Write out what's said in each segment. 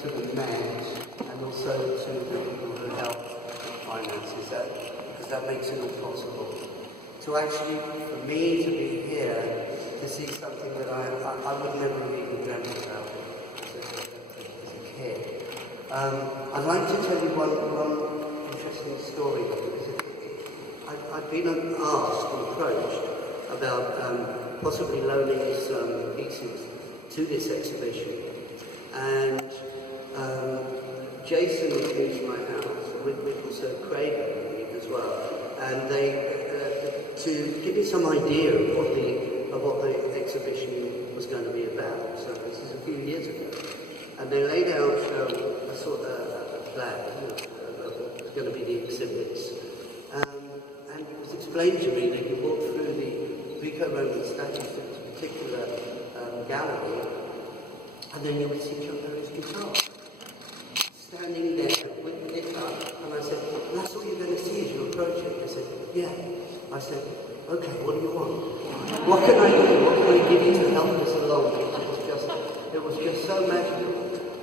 to the Met and also to the people who help finances that, because that makes it all possible. To actually, for me to be here, to see something that I would never have even dreamt about as a kid. I'd like to tell you one interesting story, because I've been asked and approached about possibly loaning some pieces to this exhibition. And Jason came to my house, with also Craig, I believe, as well, and they to give me some idea of what the exhibition was going to be about. So this is a few years ago, and they laid out a sort of a plan of what was going to be the exhibits, and it was explained to me that you walk through the Greco-Roman statues to this particular gallery, and then you would see Chuck Berry's guitar standing there with the guitar, and I said, well, that's all you're going to see as you approach it. They said, yeah. I said, okay, what do you want? What can I do? What can I give you to help us along? It was just so magical.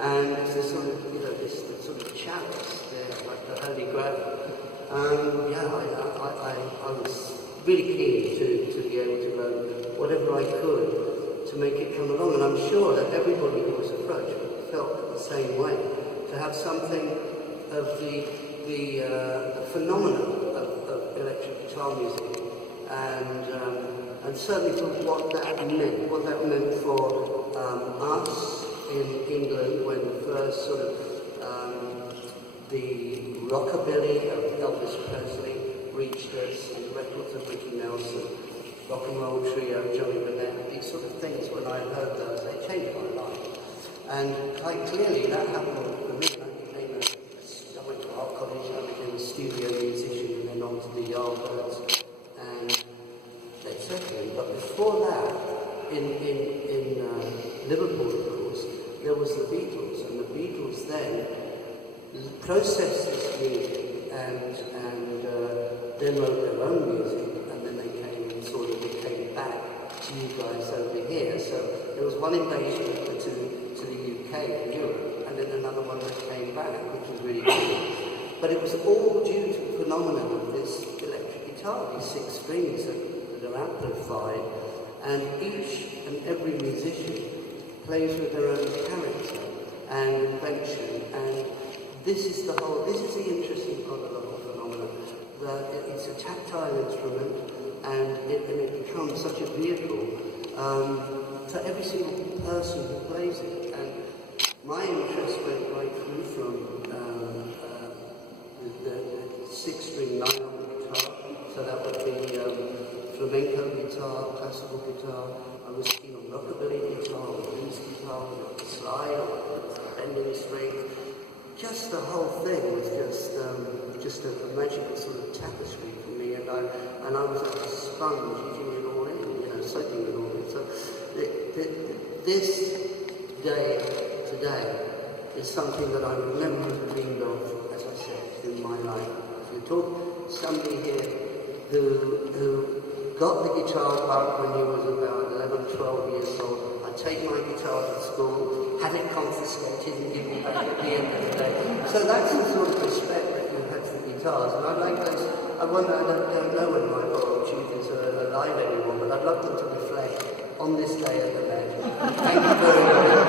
And it's this sort of, this sort of chalice there, like the Holy Grail. I was really keen to be able to learn whatever I could to make it come along. And I'm sure that everybody who was approached felt the same way. To have something of the phenomenon of electric guitar music, and certainly for what that meant for us in England when first sort of the rockabilly of Elvis Presley reached us, and the records of Ricky Nelson, rock and roll trio, Johnny Burnett, these sort of things. When I heard those, they changed my life, and quite clearly that happened for me. I went to art college, I became a studio musician, and then on to the Yardbirds and Zeppelin. But before that, in Liverpool, of course, there was the Beatles, and the Beatles then processed this music and then wrote their own music, and then they came and sort of came back to you guys over here. So there was one invasion to the UK and Europe, and then another one that came back, which was really cool. But it was all due to the phenomenon of this electric guitar, these 6 strings that are amplified, and each and every musician plays with their own character and invention, and this is the interesting part of the whole phenomenon, that it's a tactile instrument, and it becomes such a vehicle for every single person who plays it. And my interest went right through from the 6-string nylon guitar, so that would be flamenco guitar, classical guitar. I was keen on rockabilly guitar, blues guitar, slide, bending string. Just the whole thing was just a magical sort of tapestry for me, and I was like a sponge eating it all in, soaking it all in. So this day today is something that I would never have dreamed of, as I said, in my life. If you talk to somebody here who got the guitar bug when he was about 11, 12 years old, I'd take my guitar to school, have it confiscated and give me back at the end of the day. So that's the sort of respect that you have for guitars. And I'd like those, I don't know when my borrowed tutors are alive anymore, but I'd love them to reflect on this day at the Met. Thank you very much.